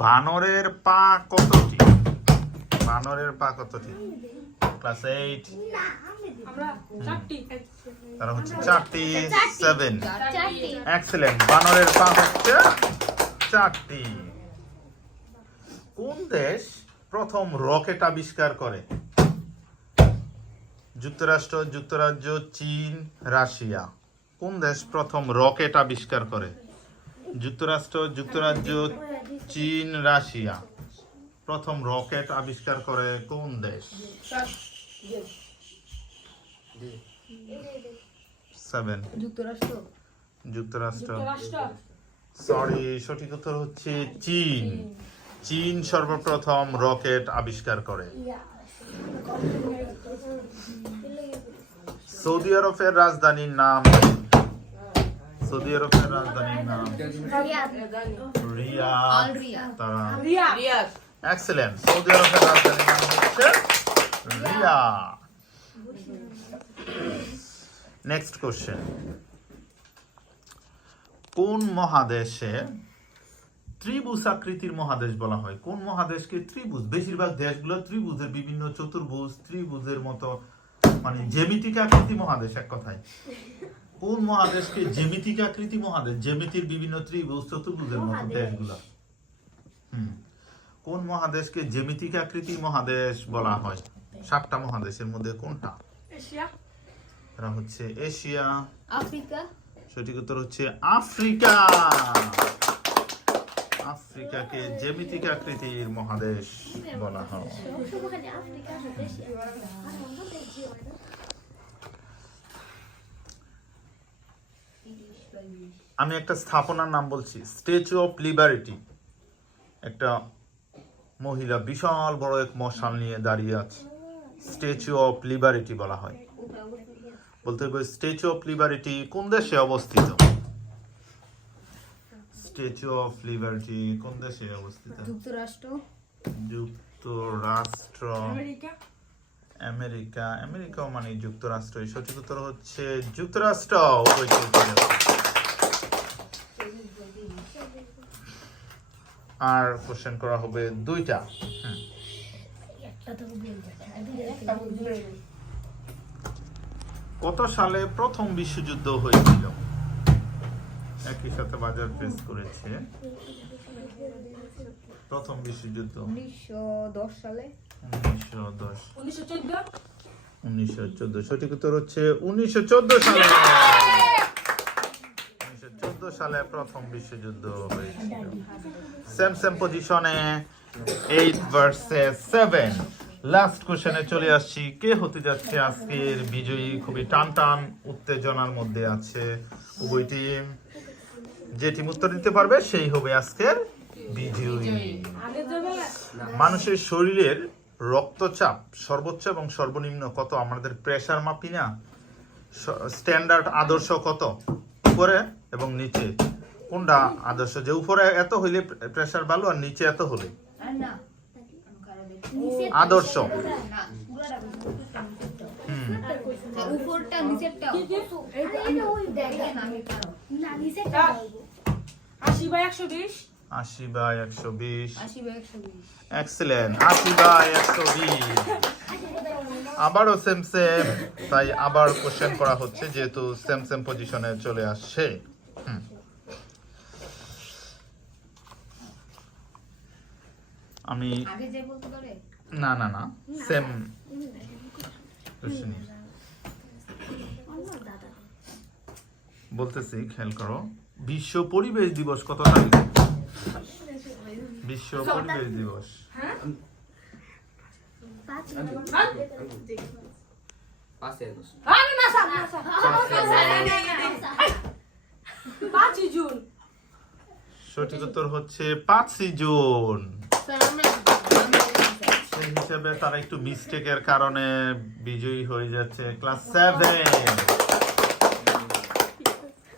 বানরের পা কতটি? বানরের পা কতটি? ক্লাস 8 তারা হচ্ছে 4টি। 7 এক্সেলেন্ট। বানরের পা হচ্ছে 4টি। কোন দেশ প্রথম রকেট আবিষ্কার করে? যুক্তরাষ্ট্র, যুক্তরাজ্য, চীন, রাশিয়া। কোন দেশ প্রথম রকেট আবিষ্কার করে? যুক্তরাষ্ট্র, যুক্তরাজ্য, চীন, রাশিয়া। প্রথম রকেট আবিষ্কার করে কোন দেশ? 7 যুক্তরাষ্ট্র। যুক্তরাষ্ট্র। সরি, সঠিক উত্তর হচ্ছে চীন। চীন সর্বপ্রথম রকেট আবিষ্কার করে। সৌদি আরবের রাজধানীর নাম কি? সৌদি আরবের রাজধানীর নাম রিয়াদ। তারা এক্সেলেন্ট। সৌদি আরবের রাজধানীর নাম হচ্ছে রিয়াদ। Next question. কোন মহাদেশে ত্রিভুজ আকৃতির মহাদেশ বলা হয়? কোন মহাদেশকে ত্রিভুজ? বেশিরভাগ দেশগুলো ত্রিভুজের, বিভিন্ন চতুর্ভুজ, ত্রিভুজের মতো, মানে জ্যামিতিক আকৃতি মহাদেশ এক কথায়। কোন মহাদেশকে জ্যামিতিক আকৃতি মহাদেশ? জ্যামিতির বিভিন্ন ত্রিভুজ, চতুর্ভুজের মতো দেশগুলো। কোন মহাদেশকে জ্যামিতিক আকৃতি মহাদেশ বলা হয়? 7টা মহাদেশের মধ্যে কোনটা? এশিয়া। এরা হচ্ছে এশিয়া। আফ্রিকা। সঠিক উত্তর হচ্ছে আফ্রিকা। আফ্রিকাকে জ্যামিতিক আকৃতির মহাদেশ বলা হয়। আমি একটা স্থাপনার নাম বলছি, স্ট্যাচু অফ লিবার্টি। একটা মহিলা বিশাল বড় এক মশাল নিয়ে দাঁড়িয়ে আছে, স্ট্যাচু অফ লিবার্টি বলা হয়। বলতে হবে স্ট্যাচু অফ লিবার্টি কোন দেশে অবস্থিত? স্ট্যাচু অফ লিবার্টি কোন দেশে অবস্থিত? যুক্তরাষ্ট্র। যুক্তরাষ্ট্র। আমেরিকা। আমেরিকাও মানে যুক্তরাষ্ট্র। সঠিক উত্তর হচ্ছে যুক্তরাষ্ট্র। আর কোশ্চেন করা হবে 2টা। কত সালে প্রথম বিশ্বযুদ্ধ হয়েছিল? একই সাথে বাজার প্রেস করেছে। প্রথম বিশ্বযুদ্ধ 1910 সালে। 1910। 1914। 1914। সঠিক উত্তর হচ্ছে 1914 সালে। 1914 সালে প্রথম বিশ্বযুদ্ধ হয়েছিল। সেম পজিশনে 8 ভার্সেস 7। লাস্ট কোশ্চেনে চলে আসছি। কে হতে যাচ্ছে আজকের বিজয়ী? খুবই টান উত্তেজনার মধ্যে আছে উভয় টিম। যে টিম উত্তর দিতে পারবে সেই হবে আজকের বিজয়ী। মানুষের শরীরের রক্তচাপ সর্বোচ্চ এবং সর্বনিম্ন কত? আমাদের প্রেসার মাপি না, স্ট্যান্ডার্ড আদর্শ কত? উপরে এবং নিচে কোনটা আদর্শ? যে উপরে এত হইলে প্রেসার ভালো, আর নিচে এত হলে আদর্শ। উপরটা নিচেরটা। 80/120। 80/120। 80/120। এক্সেলেন্ট। 80/120। আবারও সেম। তাই আবার কোশ্চেন করা হচ্ছে, যেহেতু সেম পজিশনে চলে আসছে। আমি আগে যে বলতে পারে না সেম কোশ্চেন বলতেছি, খেয়াল করো। বিশ্ব পরিবেশ দিবস কত তারিখ? বিশ্ব পরিবেশ দিবস 5 জুন। সঠিক উত্তর হচ্ছে 5 জুন। সেই হিসাবে তারা একটু মিস্টেকের কারণে বিজয়ী হয়ে যাচ্ছে। ক্লাস 7।